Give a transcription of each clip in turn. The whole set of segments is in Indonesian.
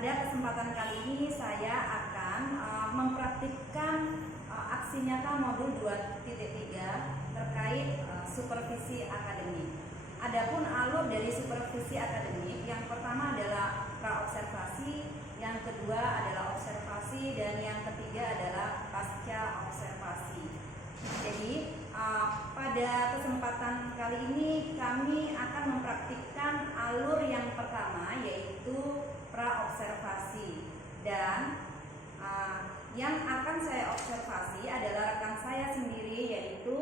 pada kesempatan kali ini saya akan mempraktikkan aksi nyata modul 2.3 terkait supervisi akademik. Adapun alur dari supervisi akademik, yang pertama adalah praobservasi, yang kedua adalah observasi, dan yang ketiga adalah pasca observasi. Jadi pada kesempatan kali ini kami akan mempraktikkan alur yang pertama, yaitu praobservasi, dan yang akan saya observasi adalah rekan saya sendiri, yaitu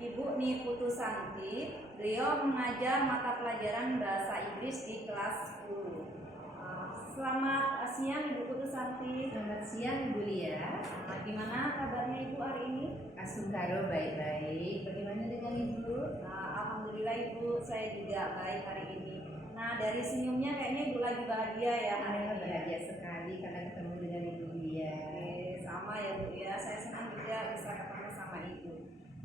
Ibu Niputu Santi. Beliau mengajar mata pelajaran bahasa Inggris di kelas 10. Selamat siang Ibu Putu Santi. Selamat siang Ibu Lia. Gimana kabarnya Ibu hari ini? Asungkaro baik-baik. Bagaimana dengan Ibu? Alhamdulillah Ibu, saya juga baik hari ini. Nah, dari senyumnya kayaknya Ibu lagi bahagia ya hari ini. Bahagia sekali karena ketemu dengan Ibu Lia. Sama ya Bu ya, saya senang juga bisa ketemu sama Ibu.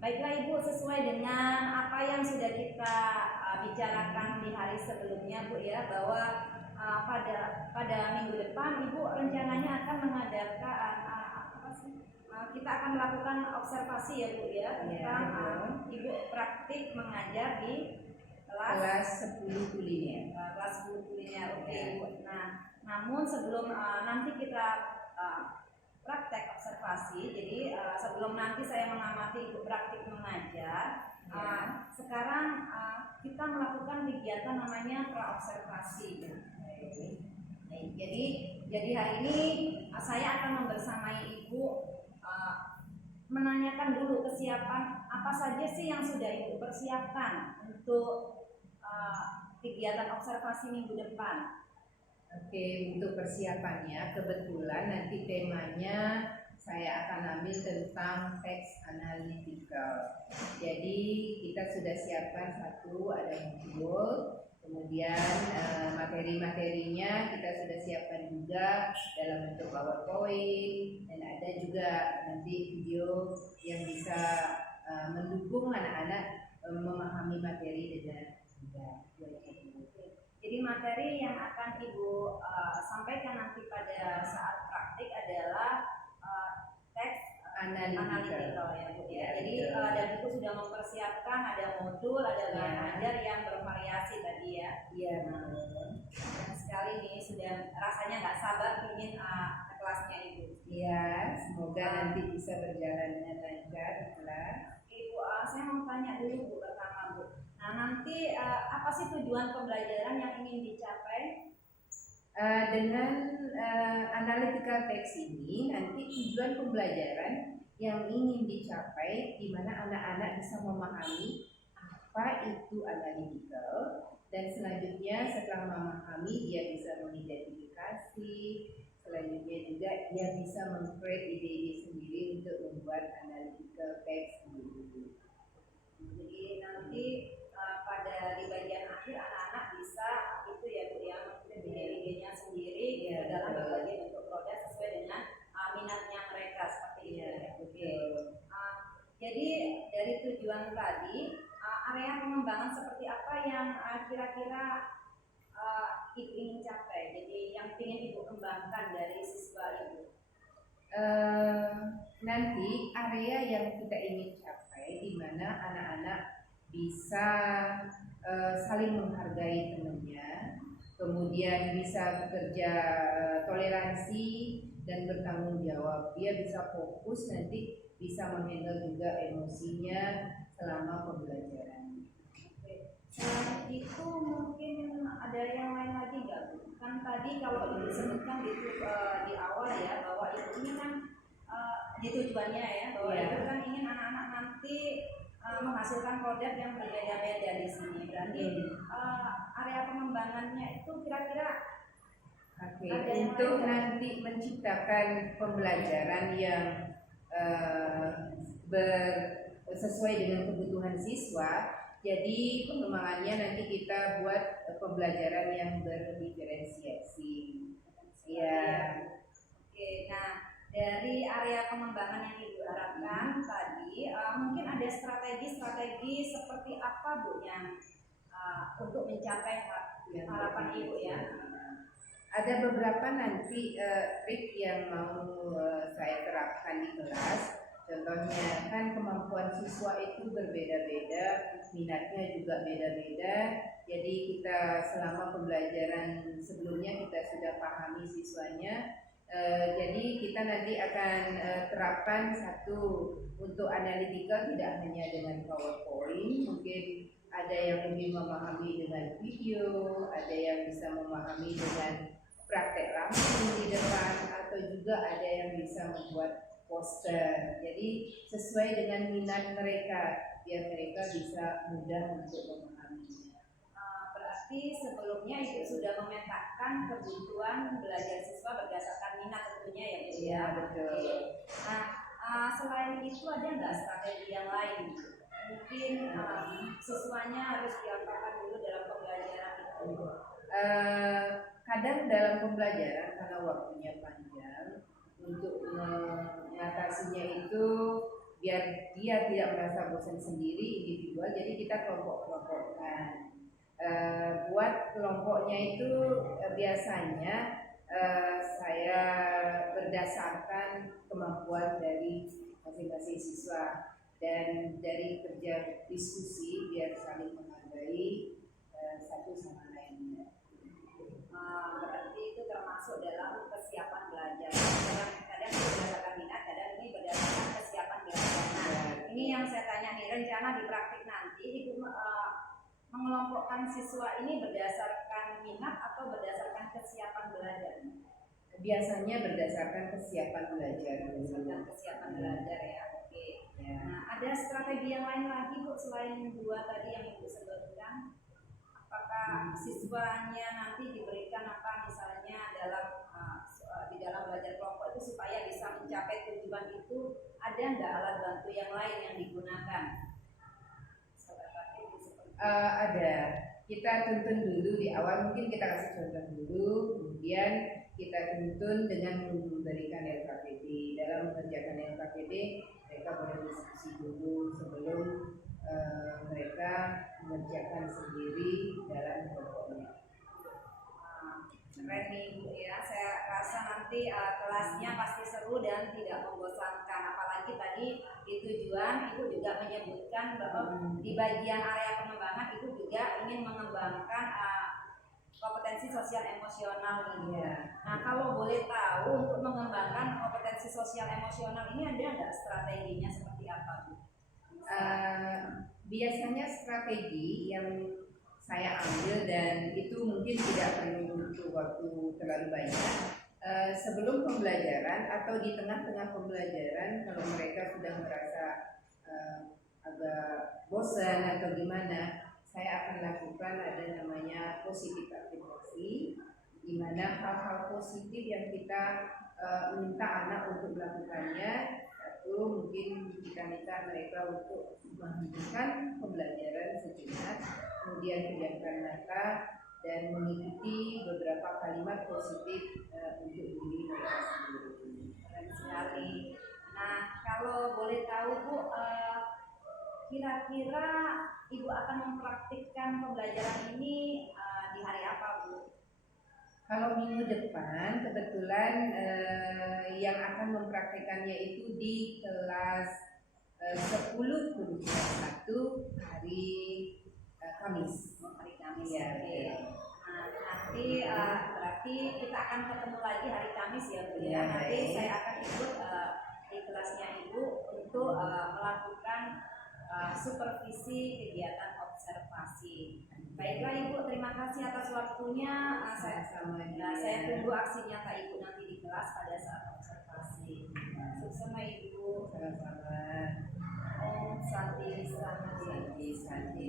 Baiklah Ibu, sesuai dengan apa yang sudah kita bicarakan di hari sebelumnya Bu ya, bahwa pada minggu depan Ibu rencananya akan mengadakan kita akan melakukan observasi ya Bu ya, tentang Ibu praktik mengajar di kelas 10 kuliner. Kelas 10 kuliner, oke Bu. Nah, namun sebelum nanti kita praktek observasi, jadi sebelum nanti saya mengamati Ibu praktik mengajar, sekarang kita melakukan kegiatan namanya praobservasi. Jadi hari ini saya akan membersamai Ibu menanyakan dulu kesiapan apa saja sih yang sudah Ibu persiapkan untuk kegiatan observasi minggu depan. Oke, untuk persiapannya kebetulan nanti temanya saya akan ambil tentang teks analytical. Jadi kita sudah siapkan satu, ada modul. Kemudian materi-materinya kita sudah siapkan juga dalam bentuk PowerPoint, dan ada juga nanti video yang bisa mendukung anak-anak memahami materi dengan mudah. Jadi materi yang akan Ibu sampaikan nanti pada saat praktik adalah teks analytical ya Bu ya. Jadi dan Ibu sudah mempersiapkan ada modul, ada bahan ajar yang bervariasi tadi ya. Iya. Dan sekali ini sudah rasanya nggak sabar ingin ke kelasnya Ibu. Iya, semoga nanti bisa berjalan dengan lancar. Ibu, saya mau tanya dulu Bu pertama Bu. Nah nanti apa sih tujuan pembelajaran yang ingin dicapai? Dengan analytical text ini nanti tujuan pembelajaran yang ingin dicapai di mana anak-anak bisa memahami apa itu analytical, dan selanjutnya setelah memahami dia bisa mengidentifikasi, selanjutnya juga dia bisa meng-create ide-ide sendiri untuk membuat analytical text sendiri. Jadi nanti pada di bagian akhir anak-anak bisa itu ya Bu yang ide-idenya sendiri dalam berbagai bentuk produk sesuai dengan minatnya mereka seperti itu ya Bu. Jadi dari tujuan tadi area pengembangan seperti apa yang kira-kira Ibu ingin capai? Jadi yang ingin Ibu kembangkan dari siswa Ibu? Nanti area yang kita ingin capai di mana anak-anak bisa saling menghargai temannya, kemudian bisa bekerja toleransi dan bertanggung jawab. Dia bisa fokus, nanti bisa menghandle juga emosinya selama pembelajaran. Selain itu mungkin ada yang lain lagi nggak Bu? Kan tadi kalau Ibu sebutkan di awal ya bahwa Ibu ini kan di tujuannya ya bahwa Ibu kan ingin anak-anak nanti menghasilkan produk yang berbeda-beda di sini. Berarti area pengembangannya itu kira-kira untuk nanti menciptakan pembelajaran yang sesuai dengan kebutuhan siswa. Jadi pengembangannya nanti kita buat pembelajaran yang berdiferensiasi. Ya. Oke, nah dari area pengembangan yang Ibu harapkan tadi, mungkin ada strategi seperti apa Bu yang untuk mencapai harapan Ibu ya? ada beberapa nanti trik yang mau saya terapkan di kelas. Contohnya kan kemampuan siswa itu berbeda-beda, minatnya juga beda-beda. Jadi kita selama pembelajaran sebelumnya kita sudah pahami siswanya. Jadi kita nanti akan terapkan satu untuk analitikal, tidak hanya dengan PowerPoint, mungkin ada yang lebih memahami dengan video, ada yang bisa memahami dengan praktek langsung di depan, atau juga ada yang bisa membuat poster. Jadi sesuai dengan minat mereka, biar mereka bisa mudah untuk memahaminya. Berarti sebelumnya Ibu sudah memetakan kebutuhan belajar siswa berdasarkan minat tentunya ya Bu ya. Iya, betul. Nah, selain itu ada nggak strategi yang lain? Mungkin siswanya harus diapakan dulu dalam pembelajaran itu. Kadang dalam pembelajaran karena waktunya panjang, untuk mengatasinya itu biar dia tidak merasa bosan sendiri individual, jadi kita kelompok-kelompokkan. Buat kelompoknya itu biasanya saya berdasarkan kemampuan dari masing-masing siswa, dan dari kerja diskusi biar saling menghargai satu sama lainnya. Berarti itu termasuk dalam kesiapan belajar. Kadang itu berdasarkan minat, kadang ini berdasarkan kesiapan belajar. Nah, ini yang saya tanya nih, rencana di praktik nanti Ibu mengelompokkan siswa ini berdasarkan minat atau berdasarkan kesiapan belajar? Biasanya berdasarkan kesiapan belajar. Berdasarkan kesiapan belajar ya. Oke. Ya. Nah, ada strategi yang lain lagi Bu selain dua tadi yang Ibu sebutkan? Apakah siswanya nanti diberikan apa misalnya di dalam belajar kelompok itu supaya bisa mencapai tujuan itu, ada nggak alat bantu yang lain yang digunakan? Ada. Kita tuntun dulu di awal, mungkin kita kasih contoh dulu, kemudian kita tuntun dengan memberikan LKPD. Dalam mengerjakan LKPD, mereka boleh diskusi dulu sebelum mereka mengerjakan sendiri dalam kelompoknya. Keren nih Bu ya, saya rasa nanti kelasnya pasti seru dan tidak membosankan. Apalagi tadi di tujuan Ibu juga menyebutkan bahwa di bagian area pengembangan Ibu juga ingin mengembangkan kompetensi sosial emosional ini. Nah, kalau boleh tahu untuk mengembangkan kompetensi sosial emosional ini ada nggak strateginya seperti apa Bu? Biasanya strategi yang saya ambil, dan itu mungkin tidak perlu butuh waktu terlalu banyak, sebelum pembelajaran atau di tengah-tengah pembelajaran, kalau mereka sudah merasa agak bosan atau gimana, saya akan lakukan ada namanya positif afirmasi, di mana hal-hal positif yang kita minta anak untuk melakukannya. Satu, mungkin kita minta mereka untuk menghentikan pembelajaran sejenak, kemudian pejamkan mata dan mengikuti beberapa kalimat positif untuk diri mereka sendiri. Keren sekali. Nah, kalau boleh tahu Bu, kira-kira Ibu akan mempraktikkan pembelajaran ini di hari apa Bu? Kalau minggu depan kebetulan yang akan mempraktikannya itu di kelas 10/1 hari Kamis. Hari Kamis Ya. Nah, nanti berarti kita akan ketemu lagi hari Kamis ya Bu ya. Nanti baik. saya akan ikut di kelasnya Ibu untuk melakukan supervisi kegiatan observasi. Baiklah Ibu, terima kasih atas waktunya. Saya tunggu aksi nyata Ibu nanti di kelas pada saat observasi. Sukses Ibu. Sama-sama. Om Santi Santi. Santi.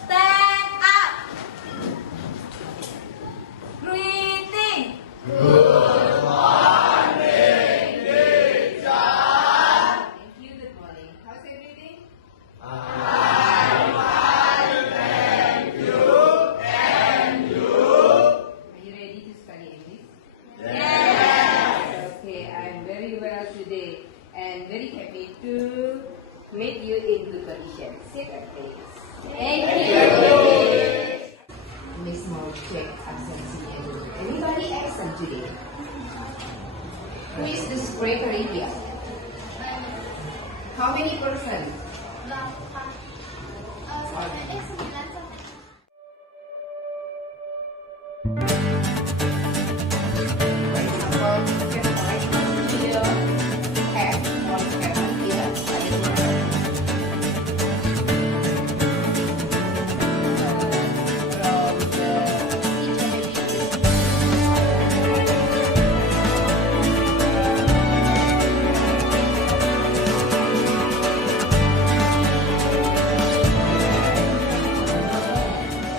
Stand up. Congratulations. Sit at please. Thank you. Miss Mo check absensinya dulu. Anybody absent today? Who is the secretary here? How many person?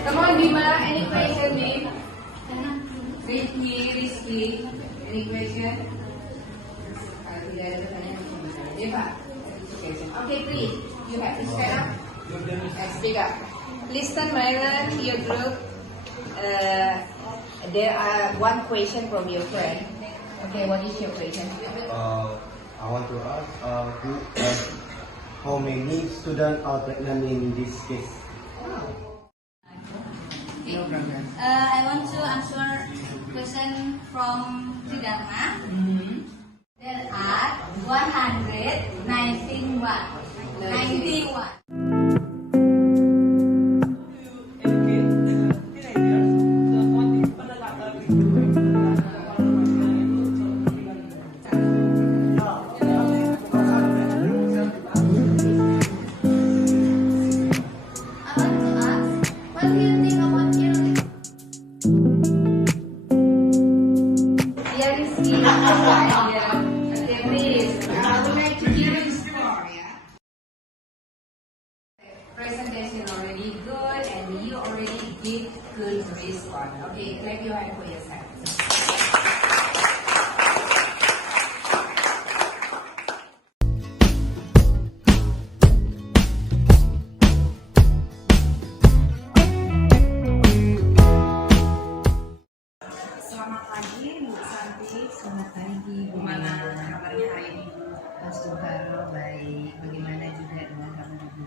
Come on, Bima. Any question, Bim? Rizky. Any question? Tidak ada pertanyaan. Deva. Okay, please. You have to stand up and speak up. Listen, Mylan, your group. There are one question from your friend. Okay, what is your question? I want to ask how many students are pregnant in this case? No problem. I want to answer question from Tridharma. There are 191. 91. I want to ask, what do you think about Italy? Yeah, Rizky. Okay, please. I would like to hear the score, yeah? Presentation already good and you already give good response. Okay, clap your hand for yourself. Selamat pagi, Bu Santi. Selamat pagi, Gimana kabarnya hari ini? Mas Tuharo baik. Bagaimana juga dengan kabar Ibu?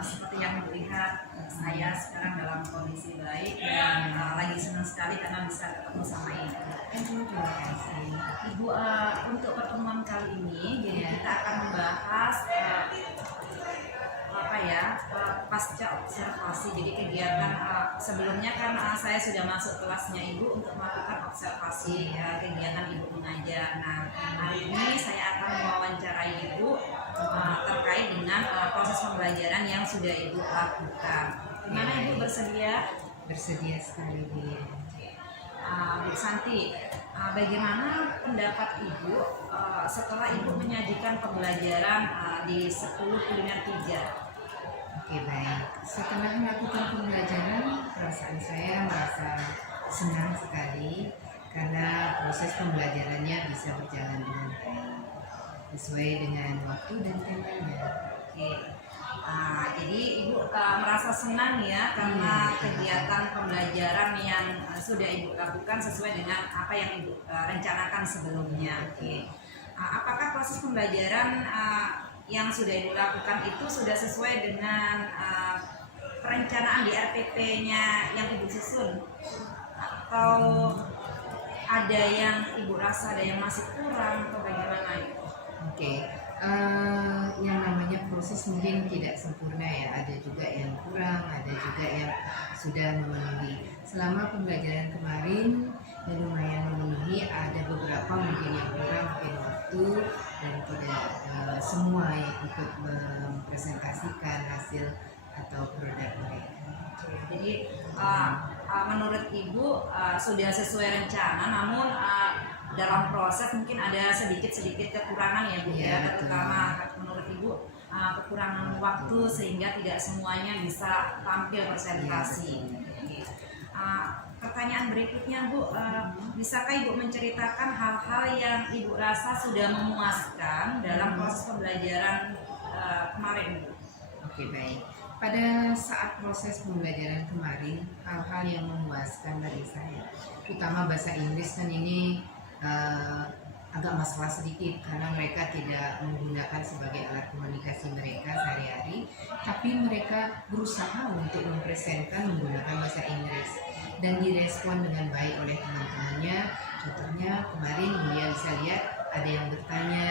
Seperti yang melihat, saya sekarang dalam kondisi baik dan lagi senang sekali karena bisa ketemu sama Ibu. Terima kasih. Ibu, untuk pertemuan kali ini, jadi kita akan membahas pasca observasi. Jadi kegiatan sebelumnya kan saya sudah masuk kelasnya Ibu untuk melakukan observasi kegiatan Ibu mengajar. Nah, hari ini saya akan mewawancarai Ibu terkait dengan proses pembelajaran yang sudah Ibu lakukan. Gimana Ibu, bersedia? Bersedia sekali, Bu. Bu Santi, bagaimana pendapat Ibu setelah Ibu menyajikan pembelajaran di 10 kuliner 3? Oke, baik. Setelah melakukan pembelajaran, perasaan saya merasa senang sekali karena proses pembelajarannya bisa berjalan dengan baik sesuai dengan waktu dan tempanya. Oke. Jadi Ibu merasa senang ya karena kegiatan pembelajaran yang sudah Ibu lakukan sesuai dengan apa yang Ibu rencanakan sebelumnya. Oke. Apakah proses pembelajaran yang sudah Ibu lakukan itu sudah sesuai dengan perencanaan di RPP-nya yang Ibu susun? Atau ada yang Ibu rasa ada yang masih kurang atau bagaimana Ibu? Oke, yang namanya proses mungkin tidak sempurna ya. Ada juga yang kurang, ada juga yang sudah memenuhi. Selama pembelajaran kemarin yang lumayan memenuhi, ada beberapa mungkin yang kurang, mungkin waktu dan tidak semua yang ikut mempresentasikan hasil atau produk mereka. Jadi menurut Ibu sudah sesuai rencana, namun dalam proses mungkin ada sedikit kekurangan ya Bu Iya, ya, betul. terutama menurut Ibu kekurangan waktu sehingga tidak semuanya bisa tampil presentasi. Iya, Oke. Pertanyaan berikutnya Bu, bisakah Ibu menceritakan hal-hal yang Ibu rasa sudah memuaskan dalam proses pembelajaran kemarin Bu? Oke, baik. Pada saat proses pembelajaran kemarin, hal-hal yang memuaskan bagi saya, terutama bahasa Inggris kan ini agak masalah sedikit karena mereka tidak menggunakan sebagai alat komunikasi mereka sehari-hari, tapi mereka berusaha untuk mempresentkan menggunakan bahasa Inggris dan direspon dengan baik oleh teman-temannya. Contohnya kemarin dia bisa lihat ada yang bertanya,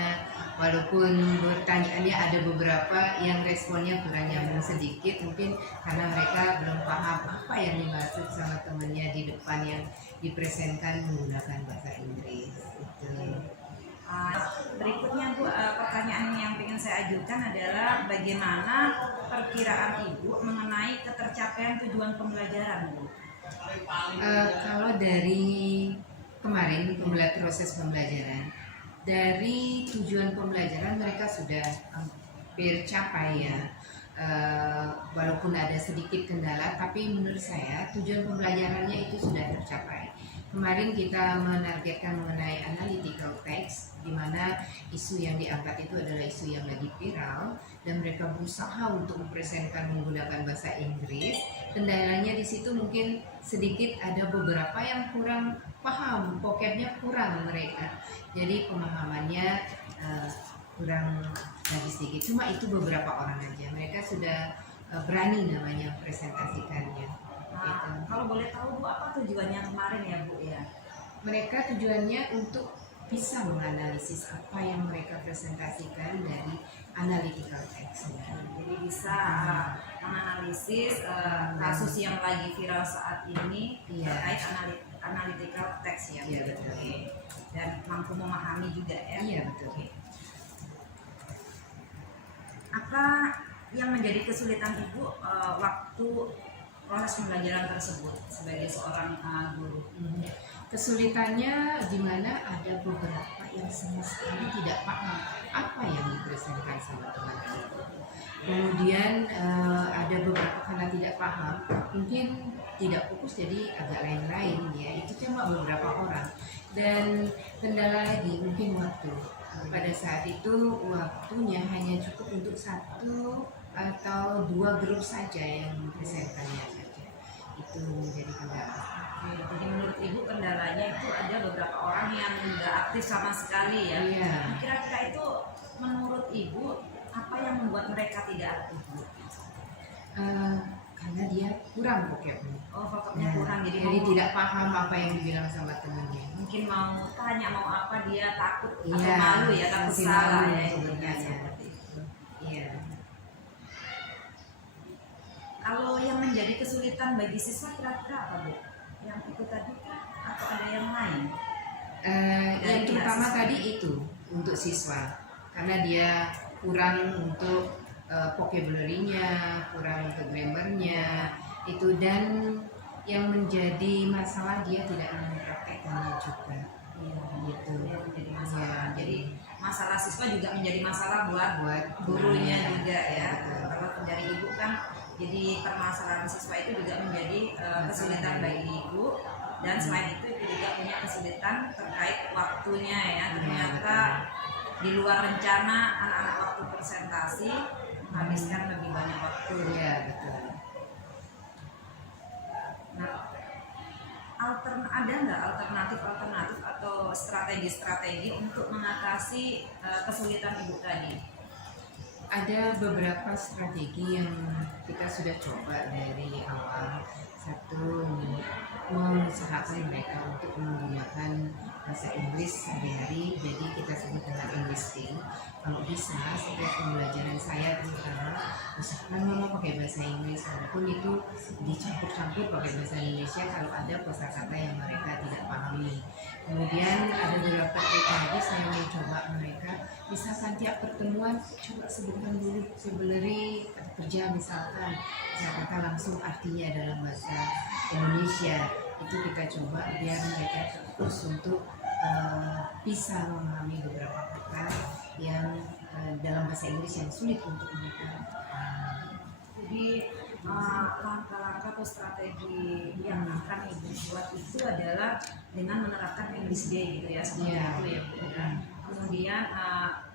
walaupun pertanyaannya ada beberapa yang responnya kurang nyambung sedikit, mungkin karena mereka belum paham apa yang dimaksud sama temannya di depan yang dipresentkan menggunakan bahasa Inggris. Berikutnya Bu, pertanyaan yang ingin saya ajukan adalah bagaimana perkiraan Ibu mengenai ketercapaian tujuan pembelajaran Bu? Kalau dari kemarin proses pembelajaran, dari tujuan pembelajaran mereka sudah hampir capai ya. Walaupun ada sedikit kendala, tapi menurut saya tujuan pembelajarannya itu sudah tercapai. Kemarin kita menargetkan mengenai analytical text, di mana isu yang diangkat itu adalah isu yang lagi viral dan mereka berusaha untuk mempresentkan menggunakan bahasa Inggris. Kendalanya di situ mungkin sedikit ada beberapa yang kurang paham, vocabnya kurang mereka. Jadi pemahamannya kurang lagi sedikit. Cuma itu beberapa orang aja. Mereka sudah berani namanya presentasikannya. Kalau boleh tahu Bu, apa tujuannya kemarin ya Bu ya? Mereka tujuannya untuk bisa menganalisis apa yang mereka presentasikan dari analytical text. Jadi bisa menganalisis kasus yang lagi viral saat ini terkait analytical text ya. Iya, betul. Dan mampu memahami juga ya. Iya, betul. Apa yang menjadi kesulitan Ibu waktu proses pembelajaran tersebut sebagai seorang guru? Kesulitannya di mana ada beberapa yang sama sekali tidak paham apa yang dipresentasikan sama teman-teman. Kemudian ada beberapa karena tidak paham, mungkin tidak fokus jadi agak lain-lain ya. Itu cuma beberapa orang. Dan kendala lagi mungkin waktu. Pada saat itu waktunya hanya cukup untuk 1 atau 2 grup saja yang mempresentasikannya saja. Itu menjadi kendala. Jadi menurut Ibu kendalanya itu ada beberapa orang yang tidak aktif sama sekali ya. Iya. Kira-kira itu menurut Ibu apa yang membuat mereka tidak aktif? Karena dia kurang vocabnya. Oh, vocabnya kurang, jadi tidak paham apa yang dibilang sama temannya. mungkin mau tanya mau apa dia takut atau Iya, malu ya, takut masih salah malu ya intinya sebenarnya. seperti itu. Iya. Kalau yang menjadi kesulitan bagi siswa kira-kira apa Bu? Yang itu tadi kah? Atau ada yang lain? Yang terutama tadi itu untuk siswa, karena dia kurang untuk vocabulary-nya, kurang untuk grammar-nya itu, dan yang menjadi masalah dia tidak mempraktekkannya juga. Iya, Gitu. yang menjadi masalah. Iya. Jadi masalah siswa juga menjadi masalah buat gurunya gurunya juga ya. Betul. Kalau dari Ibu kan, jadi permasalahan siswa itu juga menjadi kesulitan bagi Ibu. Dan selain itu juga punya kesulitan terkait waktunya ya. Ternyata di luar rencana anak-anak waktu presentasi menghabiskan lebih banyak waktu. Iya, betul. Nah, ada nggak alternatif atau strategi untuk mengatasi kesulitan Ibu tadi? Ada beberapa strategi yang kita sudah coba dari awal. Satu, mengusahakan mereka untuk menggunakan bahasa Inggris sehari-hari, jadi kita sebut dengan English Tea. Kalau bisa, setiap pembelajaran saya terutama usahakan ngomong pakai bahasa Inggris, walaupun itu dicampur-campur pakai bahasa Indonesia kalau ada kosakata yang mereka tidak pahami. Kemudian ada beberapa trik lagi saya mencoba mereka, misalkan tiap pertemuan coba sebutkan dulu vocabulary kerja, misalkan kata langsung artinya dalam bahasa Indonesia. Itu kita coba biar mereka fokus untuk bisa memahami beberapa kata yang dalam bahasa Inggris yang sulit untuk mereka. Jadi langkah-langkah atau strategi yang akan Ibu buat itu adalah dengan menerapkan English Day gitu ya, seperti itu ya Bu. Kemudian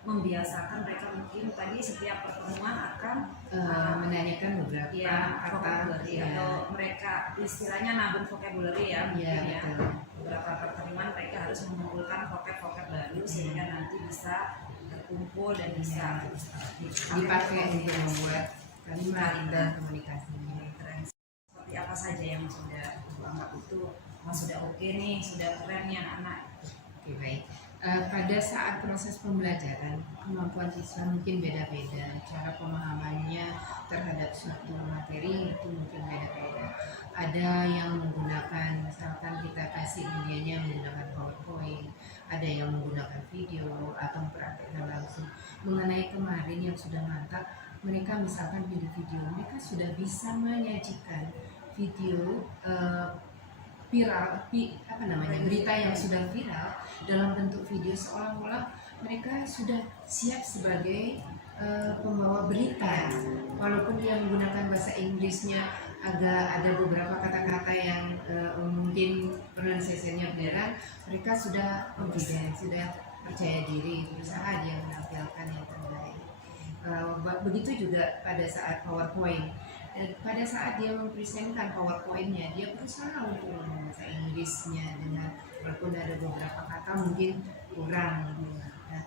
membiasakan mereka mungkin tadi setiap pertemuan akan menanyakan beberapa kata atau mereka istilahnya nabung vocabulary ya mungkin ya. Beberapa pertemuan mereka harus mengumpulkan vocab baru sehingga nanti bisa terkumpul dan bisa dipakai untuk membuat kalimat dan komunikasi. seperti apa saja yang sudah Ibu anggap itu sudah oke nih, sudah keren nih anak-anak. Oke, baik. Pada saat proses pembelajaran, kemampuan siswa mungkin beda-beda, cara pemahamannya terhadap suatu materi itu mungkin beda-beda. Ada yang menggunakan, misalkan kita kasih medianya menggunakan PowerPoint, ada yang menggunakan video atau mempraktikkan langsung. Mengenai kemarin yang sudah mantap, mereka misalkan video, mereka sudah bisa menyajikan video viral, berita yang sudah viral dalam bentuk video, seolah-olah mereka sudah siap sebagai pembawa berita, walaupun dia menggunakan bahasa Inggrisnya agak ada beberapa kata-kata yang mungkin pronunciation-nya beneran, mereka sudah confident, sudah percaya diri, berusaha dia menampilkan yang terbaik. Begitu juga pada saat PowerPoint. Pada saat dia mempresentkan PowerPoint-nya, dia berusaha untuk bahasa Inggrisnya dengan walaupun ada beberapa kata mungkin kurang,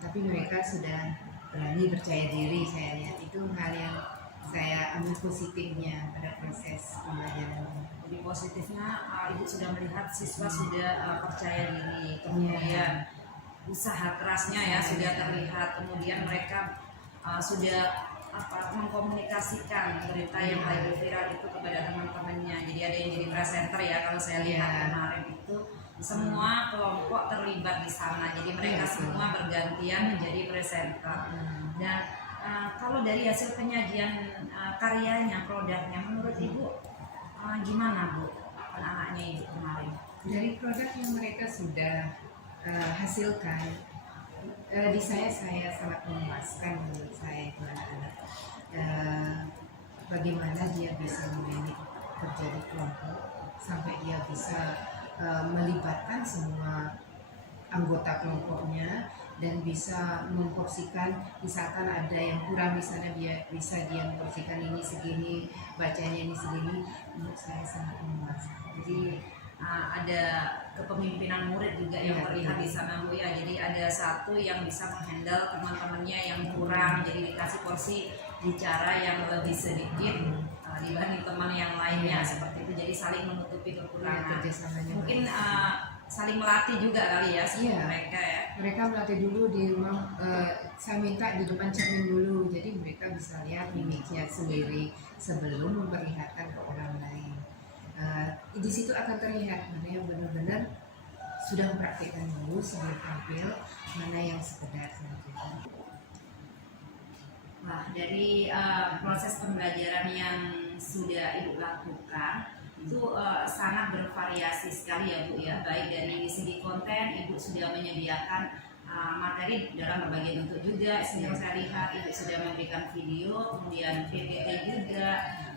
tapi mereka sudah berani percaya diri. Saya lihat itu hal yang saya ambil positifnya pada proses pembelajaran. Jadi positifnya Ibu sudah melihat siswa sudah percaya diri, kemudian usaha kerasnya ya sudah terlihat, kemudian mereka sudah mengkomunikasikan berita yang lagi viral itu kepada teman-temannya. Jadi ada yang jadi presenter ya, kalau saya lihat kemarin itu semua kelompok terlibat di sana. Jadi mereka semua bergantian menjadi presenter. Dan kalau dari hasil penyajian karyanya, produknya, menurut Ibu gimana Bu anak-anaknya Ibu kemarin? Dari produk yang mereka sudah hasilkan, di saya sangat memuaskan menurut saya itu anak-anak. Bagaimana dia bisa memanage kerja di kelompok sampai dia bisa melibatkan semua anggota kelompoknya dan bisa memporsikan, misalkan ada yang kurang di sana dia bisa memporsikan ini segini, bacanya ini segini. Menurut saya sangat memuaskan. Jadi ada kepemimpinan murid juga yang terlihat di sana Bu ya. Jadi ada satu yang bisa menghandle teman-temannya yang kurang, jadi dikasih porsi bicara yang lebih sedikit dibanding teman yang lainnya, seperti itu. Jadi saling menutupi kekurangan. Mungkin saling melatih juga kali ya mereka ya. Mereka melatih dulu di rumah. Saya minta di depan cermin dulu, jadi mereka bisa lihat mimiknya sendiri sebelum memperlihatkan ke orang lain. Di situ akan terlihat mana yang benar-benar sudah mempraktikkan dulu sebelum tampil, mana yang sekedar saja. Nah, dari proses pembelajaran yang sudah Ibu lakukan itu sangat bervariasi sekali ya Bu ya. Baik dari segi konten, Ibu sudah menyediakan materi dalam berbagai bentuk juga. Yang saya lihat Ibu sudah memberikan video, kemudian PPT juga,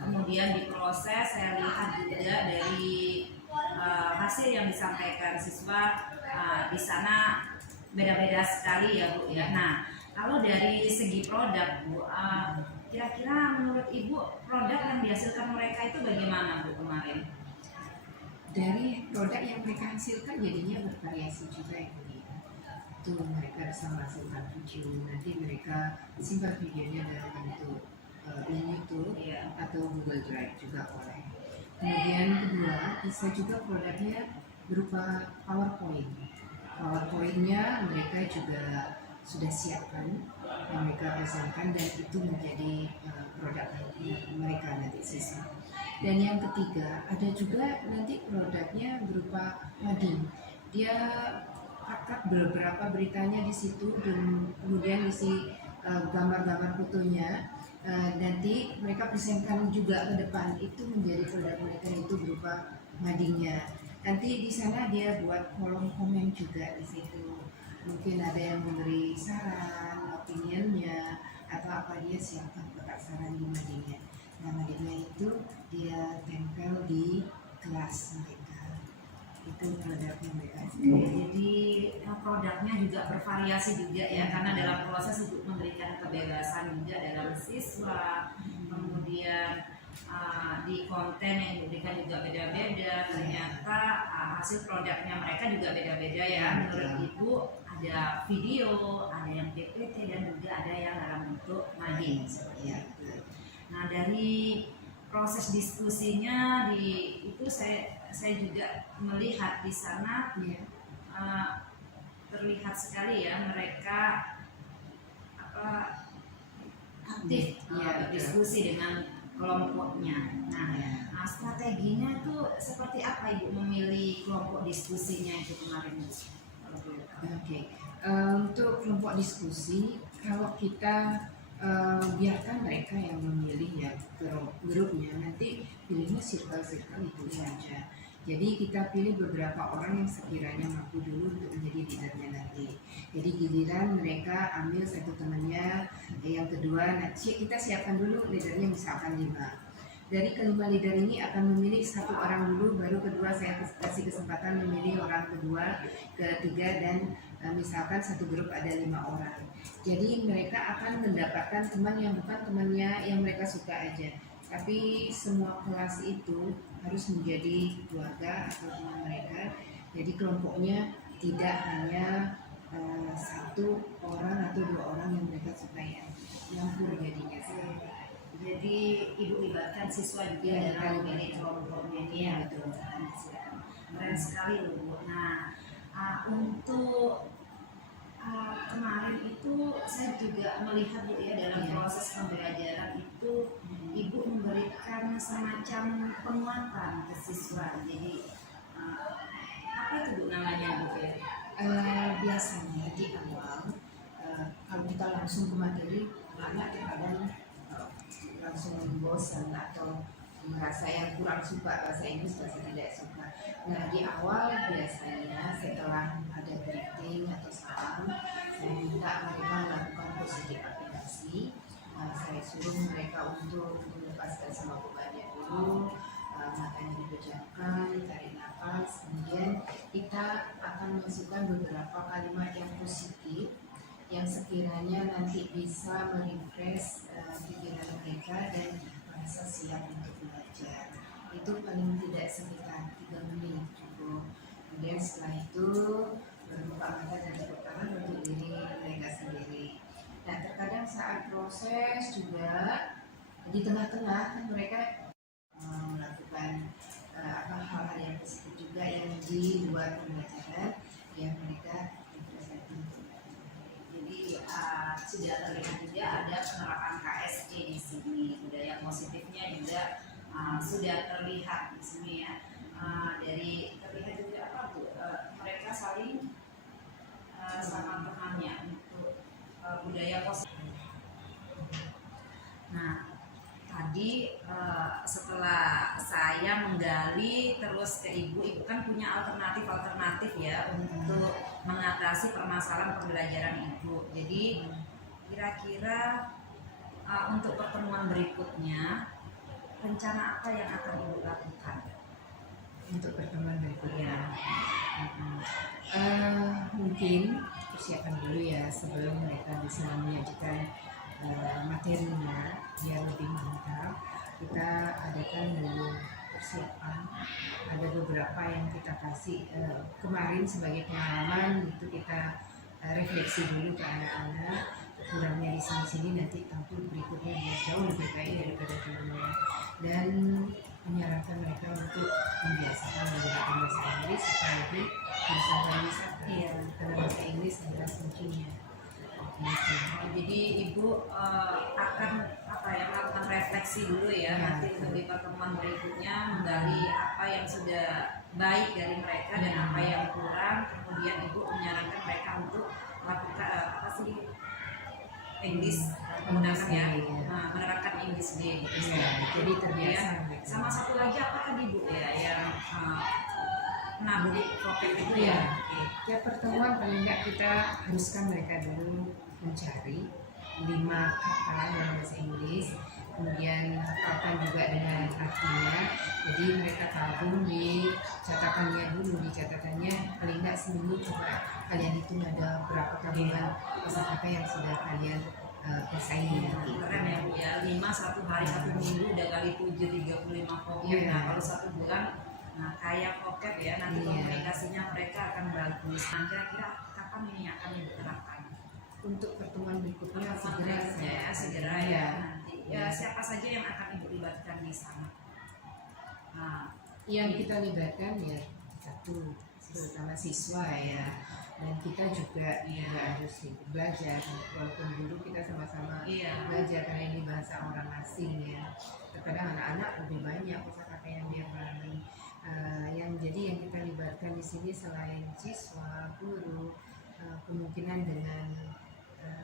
kemudian diproses. Saya lihat juga dari hasil yang disampaikan siswa di sana beda-beda sekali ya Bu ya. Nah, kalau dari segi produk Bu, kira-kira menurut Ibu produk yang dihasilkan mereka itu bagaimana Bu kemarin? Dari produk yang mereka hasilkan jadinya bervariasi juga ya Bu. Itu mereka bisa menghasilkan video, nanti mereka simpan videonya dalam bentuk YouTube atau Google Drive juga boleh. Kemudian kedua, bisa juga produknya berupa PowerPoint. PowerPoint-nya mereka juga sudah siapkan yang mereka presentkan, dan itu menjadi produk mereka nanti siswa. Dan yang ketiga, ada juga nanti produknya berupa mading. Dia angkat beberapa beritanya di situ dan kemudian isi gambar-gambar fotonya. Nanti mereka presentkan juga ke depan, itu menjadi produk mereka, itu berupa madingnya. Nanti di sana dia buat kolom komen juga di situ. Mungkin ada yang memberi saran, opinionnya, atau apa dia siapkan kotak saran di madingnya. Nah, madingnya itu dia tempel di kelas mereka. Itu produknya mereka. Jadi produknya juga bervariasi juga ya, karena dalam proses itu memberikan kebebasan juga dalam siswa. Kemudian di konten yang diberikan juga beda-beda. Ternyata hasil produknya mereka juga beda-beda ya. Menurut Ibu ada video, ada yang PPT, dan juga ada yang dalam bentuk mading seperti itu. Nah, dari proses diskusinya itu saya juga melihat di sana terlihat sekali ya mereka aktif berdiskusi dengan kelompoknya. Nah, strateginya tuh seperti apa Ibu memilih kelompok diskusinya itu kemarin? Oke. Untuk kelompok diskusi, kalau kita biarkan mereka yang memilih ya grupnya, nanti pilihnya circle-circle itu saja. Jadi kita pilih beberapa orang yang sekiranya mampu dulu untuk menjadi leadernya nanti. Jadi giliran mereka ambil satu temannya, yang kedua nanti kita siapkan dulu leadernya misalkan 5. Dari kelima leader ini akan memilih satu orang dulu, baru kedua saya kasih kesempatan memilih orang kedua, ketiga, dan misalkan satu grup ada 5 orang. Jadi mereka akan mendapatkan teman yang bukan temannya yang mereka suka aja, tapi semua kelas itu harus menjadi keluarga atau teman mereka. Jadi kelompoknya tidak hanya satu orang atau 2 orang yang mereka sukai, nyampur jadinya. Jadi Ibu libatkan siswa juga dalam memilih kelompoknya ini ya, betul. Keren sekali loh Bu. Nah, untuk kemarin itu saya juga melihat Bu ya, dalam proses pembelajaran itu Ibu memberikan semacam penguatan ke siswa. Jadi apa itu Bu namanya Bu ya? Biasanya di awal kalau kita langsung ke materi, anak terkadang langsung bosan atau merasa yang kurang suka bahasa Inggris, bahasa tidak suka. Nah, di awal biasanya setelah ada briefing atau salam, saya minta mereka melakukan positif aplikasi. Saya suruh mereka untuk melepaskan semua bebannya dulu, matanya dipejamkan, tarik nafas, kemudian kita akan masukkan beberapa kalimat yang positif yang sekiranya nanti bisa merefresh pikiran mereka dan merasa siap untuk belajar. Itu paling tidak sekitar 3 menit cukup. Kemudian setelah itu berbuka mata dan tepuk tangan untuk diri mereka sendiri. Nah, terkadang saat proses juga di tengah-tengah kan mereka melakukan hal-hal yang positif juga yang di luar pembelajaran yang mereka sudah terlihat juga ada penerapan KSE di sini, budaya positifnya juga sudah terlihat di sini ya. Dari terlihat juga apa Bu? Mereka saling sama temannya untuk budaya positif. Nah, tadi setelah saya menggali terus ke Ibu kan punya alternatif ya untuk mengatasi permasalahan pembelajaran Ibu. Jadi kira-kira untuk pertemuan berikutnya rencana apa yang akan Ibu lakukan? Untuk pertemuan berikutnya, mungkin persiapan dulu ya sebelum mereka bisa menyajikan materinya biar lebih mantap. Kita adakan dulu persiapan, ada beberapa yang kita kasih kemarin sebagai pengalaman, itu kita refleksi dulu ke anak-anak, kurangnya di sini-sini, nanti tampil berikutnya biar jauh lebih baik daripada dulunya, dan menyarankan mereka untuk membiasakan menggunakan bahasa Inggris supaya lebih bisa pariwisata, karena bahasa Inggris adalah kuncinya. Jadi Ibu akan melakukan refleksi dulu ya, nanti untuk di pertemuan berikutnya menggali apa yang sudah baik dari mereka dan apa yang kurang, kemudian Ibu menyarankan mereka untuk melakukan English menggunakan ya, menerapkan English Day. Jadi terbiasa. Sama satu lagi apa tadi Bu ya, yang nabung vocab itu ya. Tiap pertemuan paling enggak kita haruskan mereka dulu mencari 5 kata dalam bahasa Inggris, kemudian hafalkan juga dengan artinya. Jadi mereka tabung di catatannya dulu, di catatannya paling enggak seminggu coba kalian hitung ada berapa tabungan kosakata yang sudah kalian kuasai nanti. Keren ya Bu ya, 5 satu hari, 1 minggu udah kali 7, 35 vocab. Nah kalau 1 bulan kayak vocab ya, nanti komunikasinya mereka akan bagus. Nah kira-kira kapan ini akan diterapkan? Untuk pertemuan berikutnya Pertemuan segera berikutnya ya, segera Iya. ya nanti. Ya, Ya. siapa saja yang akan Ibu libatkan di sana? Nah, Yang kita libatkan ya satu terutama siswa ya, dan kita juga harus belajar walaupun dulu kita sama-sama iya. belajar karena ini bahasa orang asing ya. Terkadang anak-anak lebih banyak kosakata yang dia pahami. Jadi yang kita libatkan di sini selain siswa, guru, kemungkinan dengan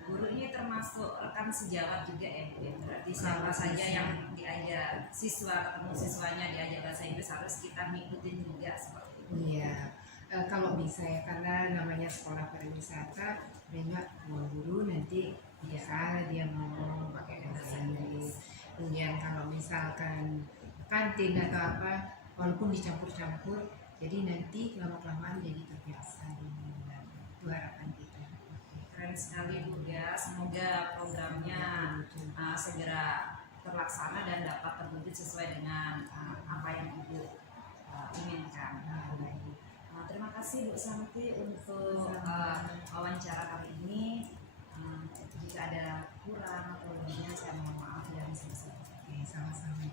Guru ini termasuk rekan sejawat juga ya, Bu, ya. Berarti siapa saja yang diajak siswa, ketemu siswanya diajak bahasa Inggris harus kita ngikutin juga seperti itu. Iya, kalau bisa ya, karena namanya sekolah pariwisata banyak guru nanti bisa dia ngomong pakai bahasa Inggris. Kemudian kalau misalkan kantin atau apa, walaupun dicampur-campur, jadi nanti lama-kelamaan jadi terbiasa. Itu harapan kita. Keren sekali Bu ya, semoga programnya segera terlaksana dan dapat terwujud sesuai dengan apa yang Ibu inginkan. Terima kasih Bu Santi untuk wawancara kali ini. Jika ada kurang atau lebihnya saya mohon maaf yang sebesar. Oke, sama-sama.